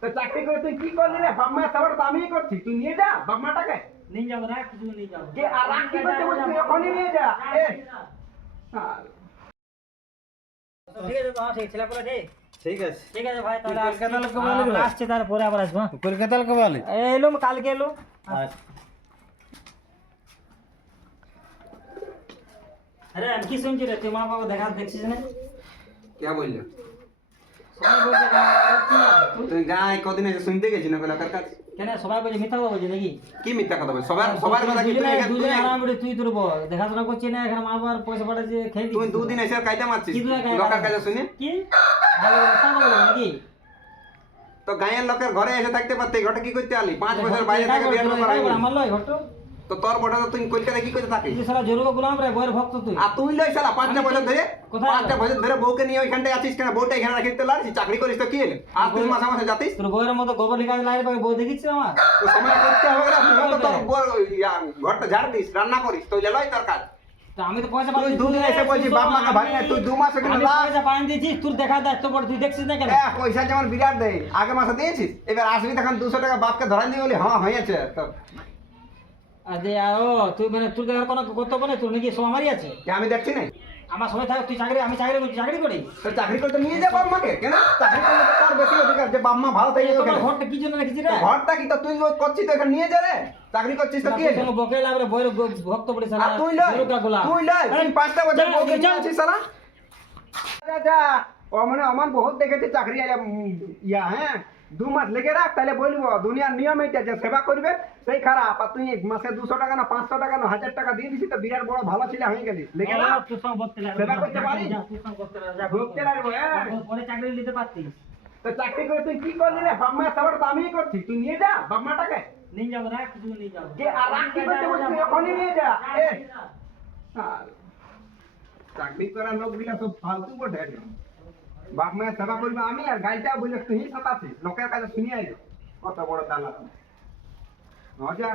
তো চাকরি করে তুই কি করলি রে? বাপ মায়ের সেবাটা তো আমিই করছি, তুই নিয়ে যা বাপ মাটাকে। নিয়ে যাবো না, কিছু নিয়ে যাবো। যে আর রাগ কি করতে বলছিস? তুই এখনই নিয়ে যা। ঠিক আছে তো, হ্যাঁ ঠিক, ছেলেপুলে ঠিক। ঠিক আছে। ঠিক আছে ভাই, তাহলে কলকাতা লোক কবে আমরা আসবে? আসছি, তারপরে আবার আসবো। কলকাতা কবে আলি? এলো কালকে এলো। আচ্ছা। আরে আমি কি শুনছি রে, তুই মা বাবা দেখছিস না? কে বললো? সবাই বলছে তুই গায়ে কদিন এসে শুনতে গেছি না লোকের কাছে? কেন সবাই বলছে মিথ্যা কথা বলছে নাকি? কি মিথ্যা কথা বল? সবার সবার কথা কি? দুজনে আরাম করে তুই তোর দেখাশোনা করছিস না, এখানে মা বাবার পয়সা পাঠাচ্ছে খেয়ে তুই দিচ্ছিস। দুদিন এসে কাইটা মারছিস কি দুদিন লোকের কাছে শুনে? কি ভালো মিথ্যা কথা বলবো নাকি? তো গায়ের লোকের ঘরে এসে থাকতে পারতে, ঘরটা কি করতে আলি? 5 বছর বাইরে থেকে বিয়ে করা হয়নি। আমার লয় ঘটো তো তোর বড় তুই কলকাতা কি করতে থাকিস? তুই সারা জরুরি গোলাম রে, বইয়ের ভক্ত তুই। আর তুই লই শালা 5টা বছর ধরে, কোথায় 5টা বছর ধরে বউকে নিয়ে ওইখানটায় আছিস কেন? বউটা এখানে রাখিস তো লাড়ছিস, চাকরি করিস তো কি হলো? আর তুই মাসে মাসে যাতিস? তোর বইয়ের মতো গোবর লিখা লাগে পাবে, বই দেখিস আমার। তো সময় করতে হবে না? তুই তো তোর ঘরটা ঝাড় দিস, রান্না করিস, তো লই তোর কাজ। তো আমি তো পয়সা তুই দুদিন এসে বলছিস বাপ মাকে ভাই না, তুই 2 মাস ওখানে আমি লাগ। পয়সা পাইন দিয়েছিস, তোর দেখা দায়িত্ব পড়ে, তুই দেখছিস না কেন? পয়সা যেমন বিরাট দেয়, আগে মাসে দিয়েছিস, এবার আসবি তখন 200 টাকা বাপকে ধরাই দিয়ে বলি হ্যাঁ হয়েছে। তো আরে ও তুই মানে তোর দেখার কোনো কর্তব্য নেই, তোর নাকি সব আমারই আছে। কি আমি দেখছি না? আমার সময় থাকে তুই আমি চাকরি করি। তো চাকরি করতে নিয়ে যা বাপ মাকে, কেন? চাকরি করলে তো তোর বেশি অধিকার যে বাপ মা ভালো থাকে। তোমার ঘরটা কি জন্য রেখেছিস রে? ঘরটা কি তো তুই করছিস তো এখানে নিয়ে যা রে। চাকরি করছিস তো কি হয়েছে? কোনো বকে লাগবে, বইয়ের ভক্ত পড়ে সারা। আর তুই লয়, তুই লয়, তুই 5টা বছর বউকে নিয়ে আছিস শালা। যা ও মানে আমার বহুত দেখেছে চাকরি ইয়া, হ্যাঁ 2 মাস লেগে রাখ, তাহলে বলবো দুনিয়ার নিয়ম এইটা যে সেবা করবে সেই খারাপ। আর তুই মাসে 200 টাকা না 500 টাকা না 1000 টাকা দিয়ে দিছিস তো বিরাট বড় ভালো ছিল হয়ে গেলি। লেগে রাখ, তুই সব বকতে লাগবে। সেবা করতে পারিস? তুই সব বকতে লাগবে। ভুগতে লাগবে, হ্যাঁ। পরে চাকরি নিতে পারতিস। তো চাকরি করে তুই কি করলি রে? বাপ মায়ের সেবাটা তো আমিই করছি, তুই নিয়ে যা বাপ মাটাকে। নিয়ে যাবো না, কিছু নিয়ে যাবো। যে আর রাগ কি করতে বলছিস? তুই এখনই নিয়ে যা। চাকরি করার লোকগুলা সব ফালতু বটে। বাপ মায়ের সেবা করবে আমি, আর গাইটা বলে তুই সাতাছিস লোকের কাছে শুনিয়ে আইলো কত বড় দালাল। মজা।